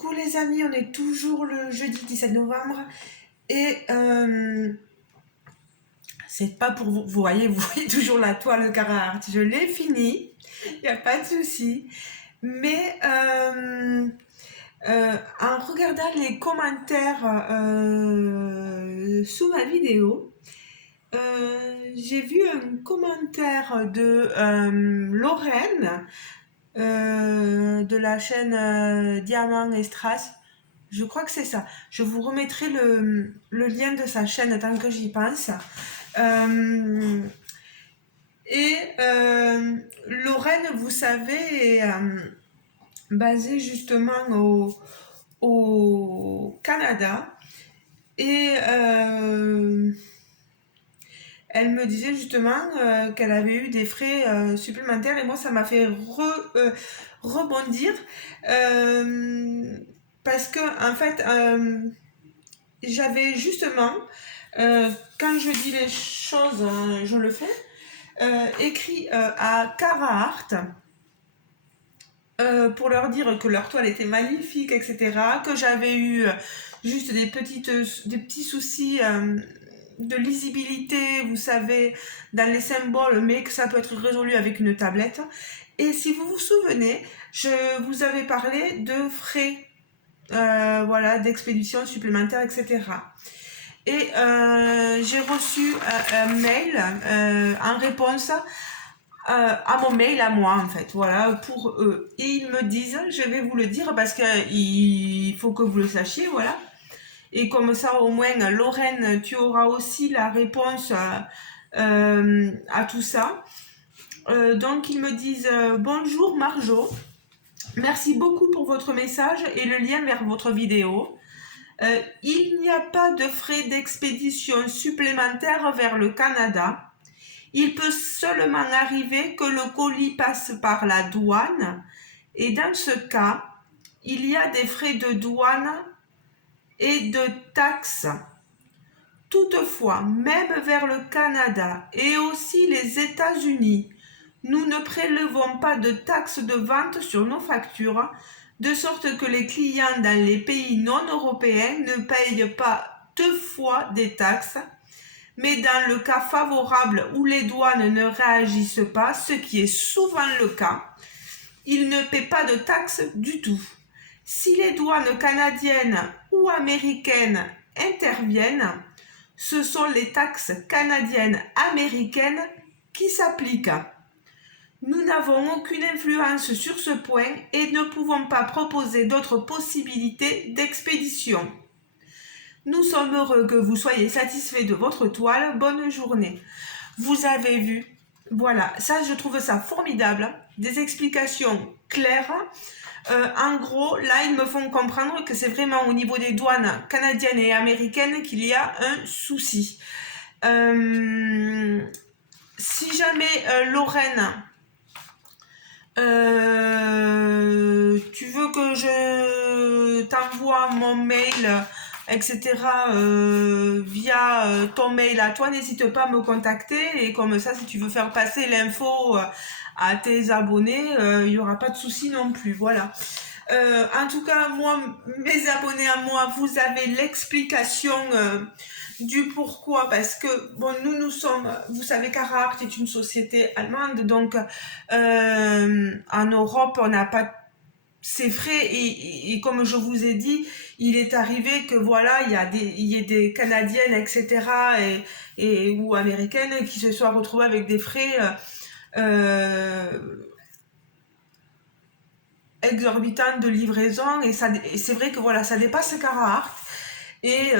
Coucou les amis, on est toujours le jeudi 17 novembre et c'est pas pour vous, vous voyez toujours la toile Carhartt, je l'ai fini, il n'y a pas de souci, mais en regardant les commentaires sous ma vidéo, j'ai vu un commentaire de Lorraine de la chaîne Diamant et Strass. Je crois que c'est ça. Je vous remettrai le lien de sa chaîne tant que j'y pense. Euh, Lorraine, vous savez, est basée justement au Canada. Et elle me disait justement qu'elle avait eu des frais supplémentaires. Et moi, ça m'a fait rebondir. Parce que, en fait, j'avais justement, quand je dis les choses, je le fais, écrit à Carhartt pour leur dire que leur toile était magnifique, etc. Que j'avais eu juste des petits soucis de lisibilité, vous savez, dans les symboles, mais que ça peut être résolu avec une tablette. Et si vous vous souvenez, je vous avais parlé de frais, voilà, d'expédition supplémentaire, etc. Et j'ai reçu un mail en réponse à mon mail à moi, en fait, voilà, pour eux. Et ils me disent, je vais vous le dire parce qu'il faut que vous le sachiez, voilà. Et comme ça, au moins, Lorraine, tu auras aussi la réponse à tout ça. Donc, ils me disent, bonjour Marjo, merci beaucoup pour votre message et le lien vers votre vidéo. Il n'y a pas de frais d'expédition supplémentaires vers le Canada. Il peut seulement arriver que le colis passe par la douane et dans ce cas, il y a des frais de douane et de taxes. Toutefois, même vers le Canada et aussi les États-Unis, nous ne prélevons pas de taxes de vente sur nos factures, de sorte que les clients dans les pays non européens ne payent pas deux fois des taxes, mais dans le cas favorable où les douanes ne réagissent pas, ce qui est souvent le cas, ils ne paient pas de taxes du tout. Si les douanes canadiennes ou américaines interviennent, ce sont les taxes canadiennes-américaines qui s'appliquent. Nous n'avons aucune influence sur ce point et ne pouvons pas proposer d'autres possibilités d'expédition. Nous sommes heureux que vous soyez satisfait de votre toile. Bonne journée. Vous avez vu, voilà, ça je trouve ça formidable. Des explications claires. En gros, là, ils me font comprendre que c'est vraiment au niveau des douanes canadiennes et américaines qu'il y a un souci. Si jamais, Lorraine, tu veux que je t'envoie mon mail, etc., via ton mail à toi, n'hésite pas à me contacter. Et comme ça, si tu veux faire passer l'info à tes abonnés, il n'y aura pas de souci non plus. Voilà. En tout cas, moi, mes abonnés à moi, vous avez l'explication du pourquoi, parce que bon, nous sommes, vous savez, Carhartt est une société allemande, donc en Europe, on n'a pas ces frais et comme je vous ai dit, il est arrivé que voilà, il y ait des Canadiennes, etc., ou américaines qui se soient retrouvées avec des frais exorbitants de livraison, et c'est vrai que voilà, ça dépasse Carhartt. Et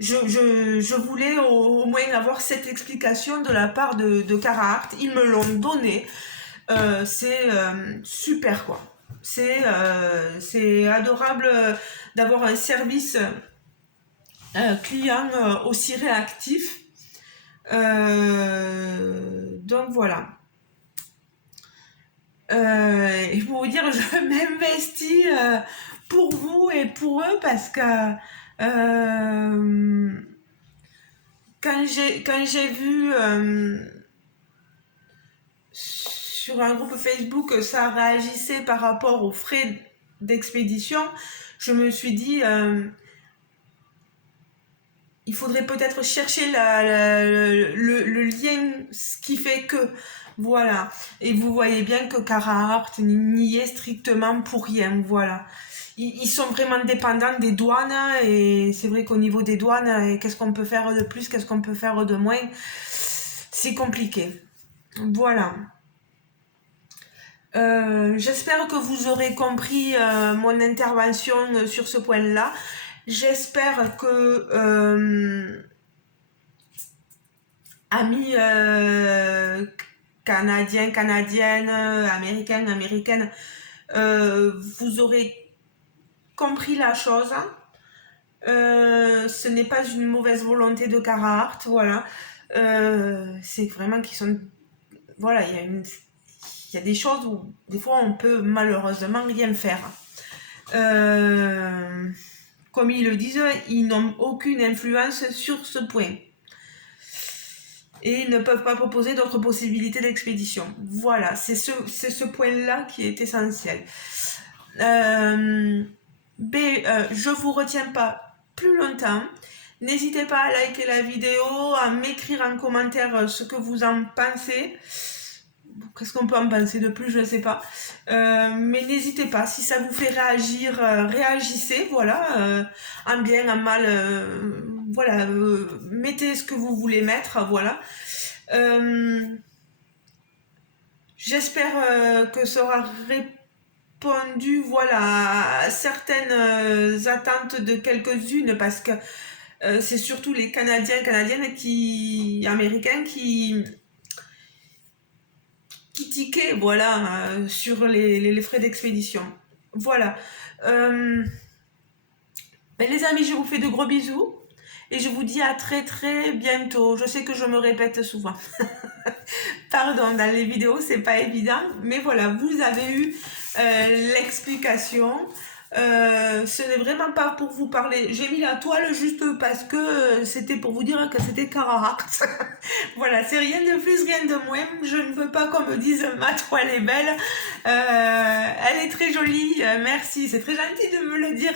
je voulais au moins avoir cette explication de la part de Carhartt. Ils me l'ont donné. C'est super, quoi. C'est adorable d'avoir un service client aussi réactif. Donc voilà. Et pour vous dire, je m'investis pour vous et pour eux parce que quand j'ai vu sur un groupe Facebook, ça réagissait par rapport aux frais d'expédition, je me suis dit, il faudrait peut-être chercher le lien, ce qui fait que, voilà. Et vous voyez bien que Carhartt n'y est strictement pour rien, voilà. Ils sont vraiment dépendants des douanes, et c'est vrai qu'au niveau des douanes, qu'est-ce qu'on peut faire de plus, qu'est-ce qu'on peut faire de moins, c'est compliqué. Voilà. J'espère que vous aurez compris mon intervention sur ce point-là. J'espère que amis canadiens, canadiennes, américains, américaines, vous aurez compris la chose. Ce n'est pas une mauvaise volonté de Carhartt, voilà. C'est vraiment qu'ils sont... Voilà, il y a des choses où des fois on peut malheureusement rien faire. Comme ils le disent, ils n'ont aucune influence sur ce point. Et ne peuvent pas proposer d'autres possibilités d'expédition. Voilà, c'est ce point-là qui est essentiel. Je vous retiens pas plus longtemps. N'hésitez pas à liker la vidéo, à m'écrire en commentaire ce que vous en pensez. Qu'est-ce qu'on peut en penser de plus, je ne sais pas. Mais n'hésitez pas, si ça vous fait réagir, réagissez, voilà, en bien, en mal, voilà, mettez ce que vous voulez mettre, voilà. J'espère que ça aura répondu, voilà, à certaines attentes de quelques-unes, parce que c'est surtout les Canadiens, Canadiennes, américains qui tiquaient, voilà, sur les frais d'expédition. Voilà. Les amis, je vous fais de gros bisous et je vous dis à très très bientôt. Je sais que je me répète souvent. Pardon, dans les vidéos, c'est pas évident, mais voilà, vous avez eu l'explication. Ce n'est vraiment pas pour vous parler. J'ai mis la toile juste parce que c'était pour vous dire que c'était Carhartt. Voilà, c'est rien de plus, rien de moins. Je ne veux pas qu'on me dise ma toile est belle. Elle est très jolie, merci. C'est très gentil de me le dire.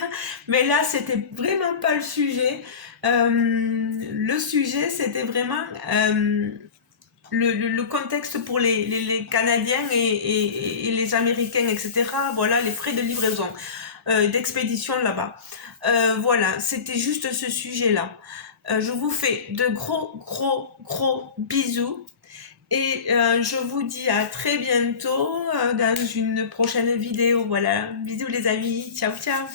Mais là, c'était vraiment pas le sujet. Le sujet, c'était vraiment le contexte pour les Canadiens et les Américains, etc. Voilà, les frais de livraison, d'expédition là-bas. Voilà, c'était juste ce sujet-là. Je vous fais de gros bisous. Et je vous dis à très bientôt dans une prochaine vidéo. Voilà, bisous les amis, ciao ciao.